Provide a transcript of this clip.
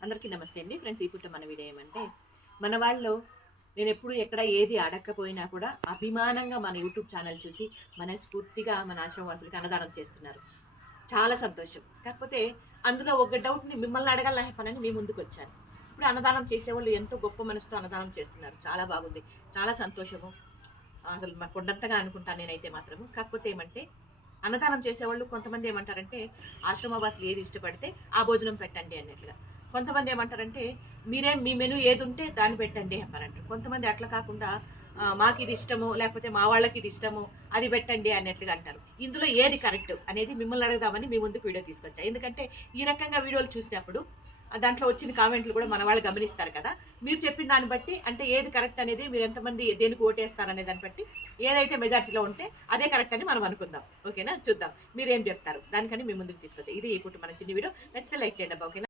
అందరికీ నమస్తే అండి ఫ్రెండ్స్. ఈ పూట మన వీడియో ఏమంటే, మన వాళ్ళు నేను ఎప్పుడు ఎక్కడ ఏది అడగకపోయినా కూడా అభిమానంగా మన యూట్యూబ్ ఛానల్ చూసి మనస్ఫూర్తిగా మన ఆశ్రమవాసులకి అన్నదానం చేస్తున్నారు. చాలా సంతోషం. కాకపోతే అందులో ఒక డౌట్‌ని మిమ్మల్ని అడగాలనే పనని మీ ముందుకు వచ్చాను. ఇప్పుడు అన్నదానం చేసేవాళ్ళు ఎంతో గొప్ప మనసుతో అన్నదానం చేస్తున్నారు. చాలా బాగుంది. చాలా సంతోషము. అసలు మా కొండంతగా అనుకుంటాను నేనైతే మాత్రము. కాకపోతే ఏమంటే అన్నదానం చేసేవాళ్ళు కొంతమంది ఏమంటారంటే, ఆశ్రమవాసులు ఏది ఇష్టపడితే ఆ భోజనం పెట్టండి అన్నట్లుగా. కొంతమంది ఏమంటారంటే, మీ మెను ఏదుంటే దాన్ని పెట్టండి అనంటారు. కొంతమంది అట్లా కాకుండా మాకిది ఇష్టము, లేకపోతే మా వాళ్ళకిది ఇష్టము, అది పెట్టండి అన్నట్లుగా అంటారు. ఇందులో ఏది కరెక్ట్ అనేది మిమ్మల్ని అడుగుదామని మీ ముందుకు వీడియో తీసుకొచ్చా. ఎందుకంటే ఈ రకంగా వీడియోలు చూసినప్పుడు దాంట్లో వచ్చిన కామెంట్లు కూడా మన వాళ్ళు గమనిస్తారు కదా! మీరు చెప్పిన దాన్ని బట్టి అంటే ఏది కరెక్ట్ అనేది మీరు ఎంతమంది దేనికి ఓటేస్తారనే దాన్ని బట్టి ఏదైతే మెజారిటీలో ఉంటే అదే కరెక్ట్ అని మనం అనుకుందాం. ఓకేనా? చూద్దాం మీరేం చెప్తారు. దానికని మీ ముందుకు తీసుకొచ్చా. ఇది ఇప్పుడు మన చిన్న వీడియో. నచ్చితే లైక్ చేయండి అబ్బా. ఓకేనా?